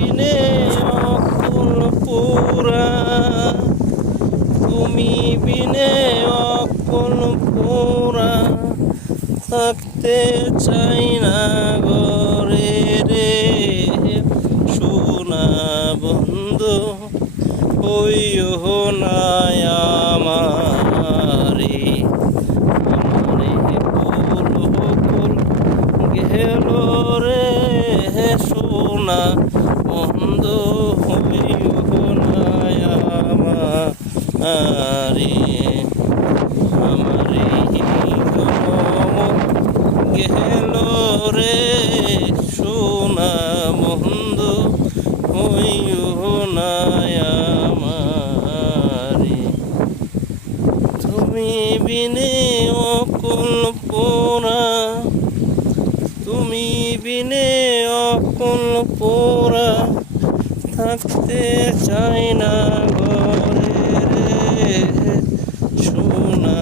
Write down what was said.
বিনে অকুল পুরা, তুমি বিনে অকুল পুরা, থাকতে চাই না ঘরে রে সোনা বন্ধু, হইও না আমারে, আমারে কুল কুল গেল রে সোনা বন্ধু, হইও না আমারে, আমারে গেল রে সোনা বন্ধু, হইও না আমারে, তুমি বিনে অকুল পোড়া, তুমি বিনে অকুল পোড়া, থাকতে চাই না ঘরে রে সোনা